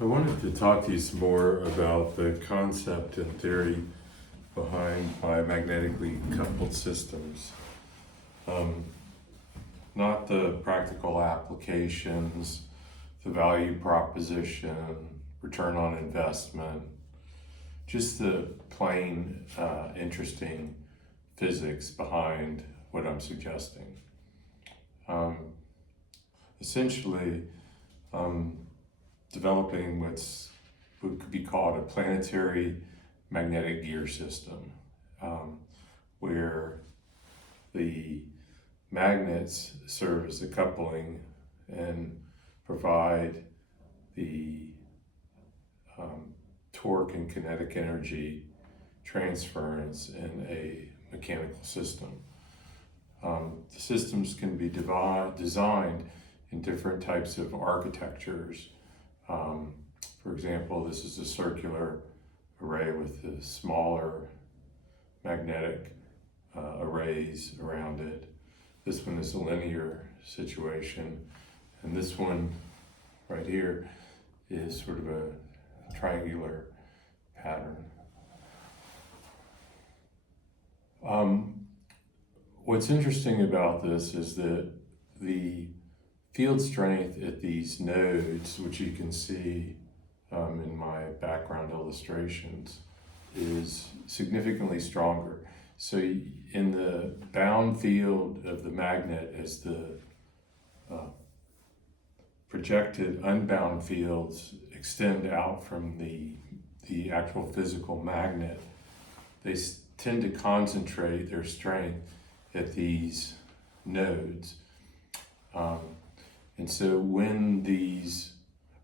I wanted to talk to you some more about the concept and theory behind magnetically coupled systems. Not the practical applications, the value proposition, return on investment, just the plain interesting physics behind what I'm suggesting. Essentially, developing what could be called a planetary magnetic gear system, where the magnets serve as a coupling and provide the torque and kinetic energy transference in a mechanical system. The systems can be designed in different types of architectures. For example, this is a circular array with the smaller magnetic arrays around it. This one is a linear situation, and this one right here is sort of a triangular pattern. What's interesting about this is that the field strength at these nodes, which you can see in my background illustrations, is significantly stronger. So in the bound field of the magnet, as the projected unbound fields extend out from the actual physical magnet, they tend to concentrate their strength at these nodes. And so when these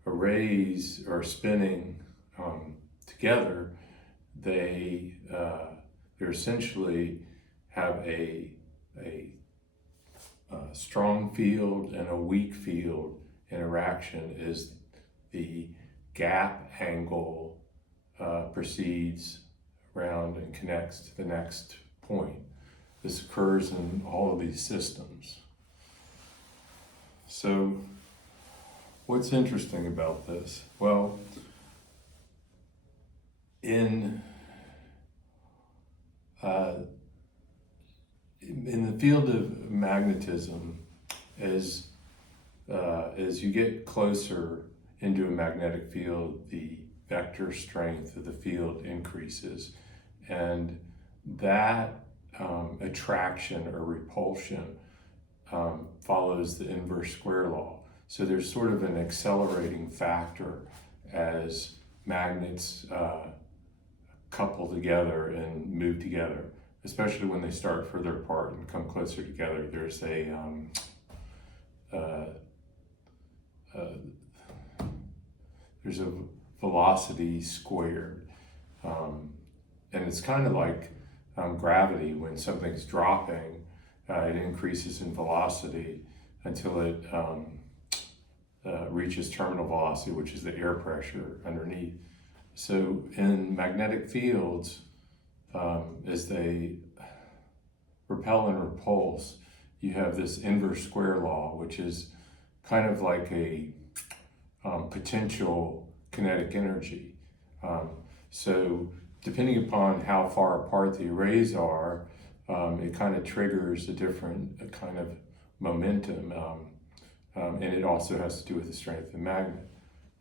arrays are spinning together, they essentially have a strong field and a weak field interaction as the gap angle proceeds around and connects to the next point. This occurs in all of these systems. So what's interesting about this? Well, in the field of magnetism, as you get closer into a magnetic field, the vector strength of the field increases, and that attraction or repulsion follows the inverse square law. So there's sort of an accelerating factor as magnets couple together and move together, especially when they start further apart and come closer together. There's a velocity squared, and it's kind of like gravity. When something's dropping, it increases in velocity until it reaches terminal velocity, which is the air pressure underneath. So in magnetic fields, as they repel and repulse, you have this inverse square law, which is kind of like a potential kinetic energy. So depending upon how far apart the arrays are, it kind of triggers a different kind of momentum, and it also has to do with the strength of the magnet.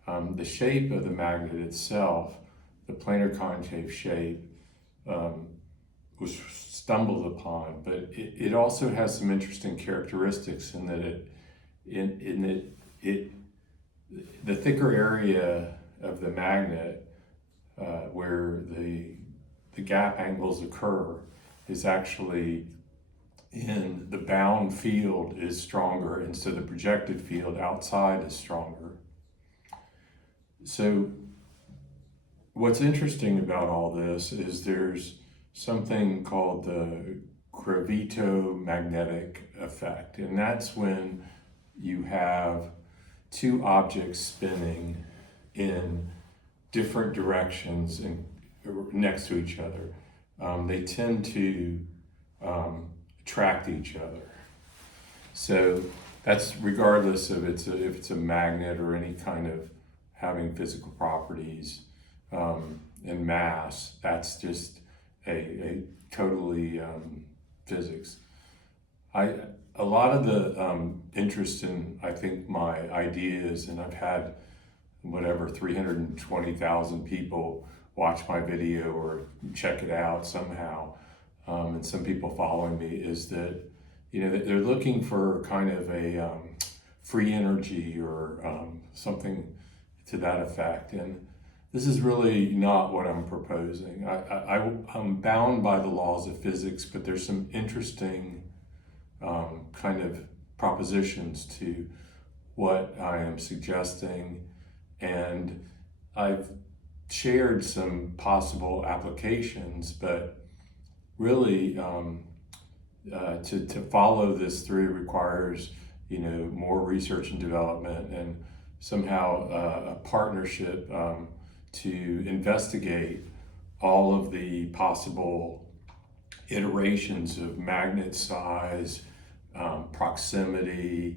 The shape of the magnet itself, the planar concave shape, was stumbled upon, but it also has some interesting characteristics in that the thicker area of the magnet, where the gap angles occur, is actually in the bound field is stronger, and so the projected field outside is stronger. So what's interesting about all this is there's something called the Gravitomagnetic effect, and that's when you have two objects spinning in different directions and next to each other. They tend to attract each other. So that's regardless of if it's a magnet or any kind of having physical properties and mass. That's just a totally physics. A lot of the interest in, I think, my ideas, and I've had whatever 320,000 people watch my video or check it out somehow, and some people following me, is that, you know, they're looking for kind of a free energy or something to that effect. And this is really not what I'm proposing. I'm bound by the laws of physics, but there's some interesting kind of propositions to what I am suggesting. And I've shared some possible applications, but really to follow this through requires, you know, more research and development, and somehow a partnership to investigate all of the possible iterations of magnet size, proximity,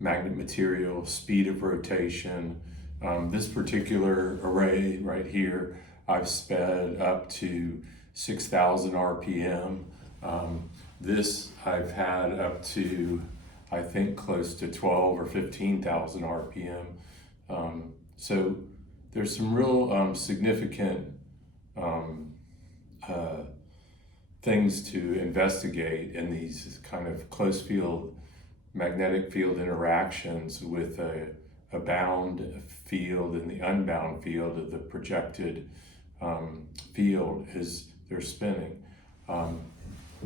magnet material, speed of rotation. This particular array right here, I've sped up to 6,000 RPM. This I've had up to, I think, close to 12 or 15,000 RPM. So there's some real significant things to investigate in these kind of close field magnetic field interactions with a bound field and the unbound field of the projected field as they're spinning.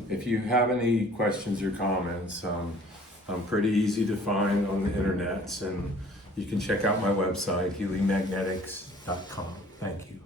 If you have any questions or comments, I'm pretty easy to find on the internets, and you can check out my website, healeymagnetics.com. Thank you.